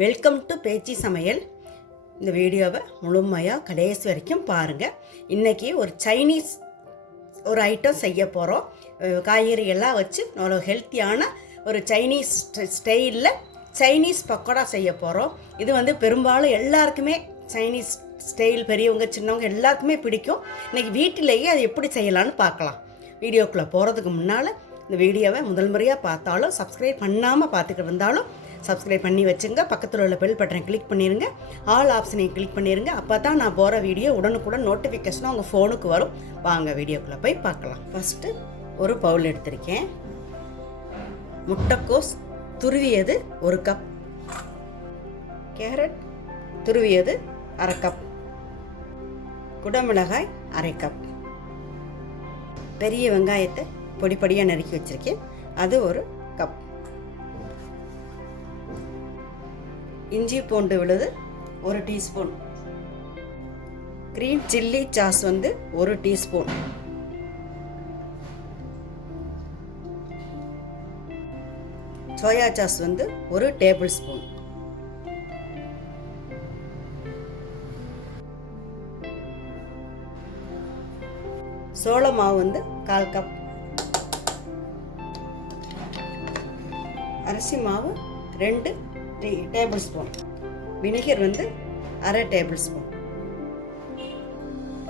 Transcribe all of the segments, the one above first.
Welcome to பேச்சி சமையல். இந்த வீடியோவை முழுமையாக கடைசி வரைக்கும் பாருங்கள். இன்றைக்கி ஒரு சைனீஸ் ஒரு ஐட்டம் செய்ய போகிறோம். காய்கறி எல்லாம் வச்சு ஒரு ஹெல்த்தியான ஒரு சைனீஸ் ஸ்டைலில் சைனீஸ் பக்கோடா செய்ய போகிறோம். இது பெரும்பாலும் எல்லாருக்குமே சைனீஸ் ஸ்டைல் பெரியவங்க சின்னவங்க எல்லாருக்குமே பிடிக்கும். இன்றைக்கி வீட்டிலேயே அது எப்படி செய்யலான்னு பார்க்கலாம். வீடியோக்குள்ளே போகிறதுக்கு முன்னால் இந்த வீடியோவை முதல் முறையாக பார்த்தாலும் சப்ஸ்கிரைப் பண்ணாமல் பார்த்துக்கிட்டு இருந்தாலும் சப்ஸ்கிரைப் பண்ணி வச்சுங்க. பக்கத்தில் உள்ள பெல் பட்டனை கிளிக் பண்ணிடுங்க. ஆல் ஆப்ஷனையும் கிளிக் பண்ணிடுங்க. அப்போ தான் நான் போகிற வீடியோ உடனுக்குடன் நோட்டிஃபிகேஷனாக உங்கள் ஃபோனுக்கு வரும். வாங்க வீடியோக்குள்ளே போய் பார்க்கலாம். ஃபஸ்ட்டு ஒரு பவுல் எடுத்திருக்கேன். முட்டைக்கோஸ் துருவியது 1 கப், கேரட் துருவியது 1/2 கப், குடமிளகாய் 1/2 கப், பெரிய வெங்காயத்தை பொடிப்படியாக நறுக்கி வச்சுருக்கேன், அது 1 கப், இஞ்சி பூண்டு விழுது 1 teaspoon, green chilli sauce 1 teaspoon, soya sauce 1 table spoon, சோள மாவு 1/4 கப், அரிசி மாவு 2 table spoon, vinegar 1/2 table spoon,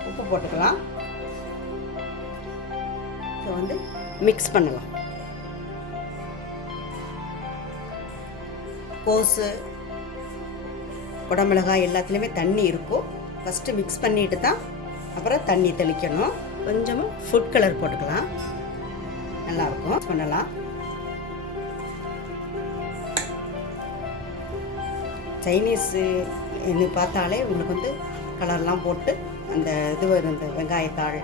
உப்பு போட்டுக்கலாம். இப்போ மிக்ஸ் பண்ணலாம். கோஸு குடமிளகாய் எல்லாத்துலேயுமே தண்ணி இருக்கும். ஃபஸ்ட்டு மிக்ஸ் பண்ணிட்டு தான் அப்புறம் தண்ணி தெளிக்கணும். கொஞ்சமாக ஃபுட் கலர் போட்டுக்கலாம், நல்லாயிருக்கும். பண்ணலாம். சைனீஸு இது பார்த்தாலே உங்களுக்கு கலர்லாம் போட்டு அந்த இந்த வெங்காயத்தாள்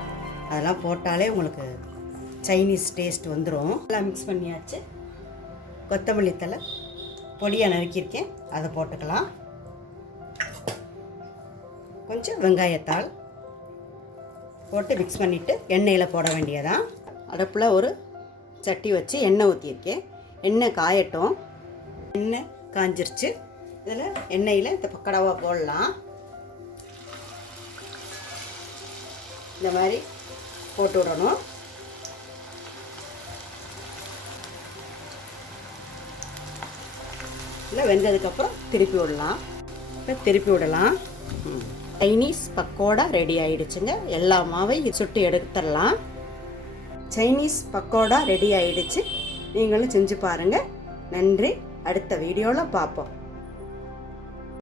அதெல்லாம் போட்டாலே உங்களுக்கு சைனீஸ் டேஸ்ட் வந்துடும். எல்லாம் மிக்ஸ் பண்ணியாச்சு. கொத்தமல்லி தழை பொடியாக நறுக்கியிருக்கேன், அதை போட்டுக்கலாம். கொஞ்சம் வெங்காயத்தாள் போட்டு மிக்ஸ் பண்ணிவிட்டு எண்ணெயில் போட வேண்டியதான். அடுப்பில் ஒரு சட்டி வச்சு எண்ணெய் ஊற்றியிருக்கேன். எண்ணெய் காயட்டும். எண்ணெய் காஞ்சிருச்சு. இதில் எண்ணெயில் இந்த பக்கோடாவை போடலாம். இந்த மாதிரி போட்டு விடணும். இல்லை வெந்ததுக்கப்புறம் திருப்பி விடலாம். இப்போ திருப்பி விடலாம். சைனீஸ் பக்கோடா ரெடி ஆகிடுச்சுங்க. எல்லா மாவையும் சுட்டு எடுத்துடலாம். சைனீஸ் பக்கோடா ரெடி ஆகிடுச்சு. நீங்களும் செஞ்சு பாருங்கள். நன்றி. அடுத்த வீடியோவில் பார்ப்போம்.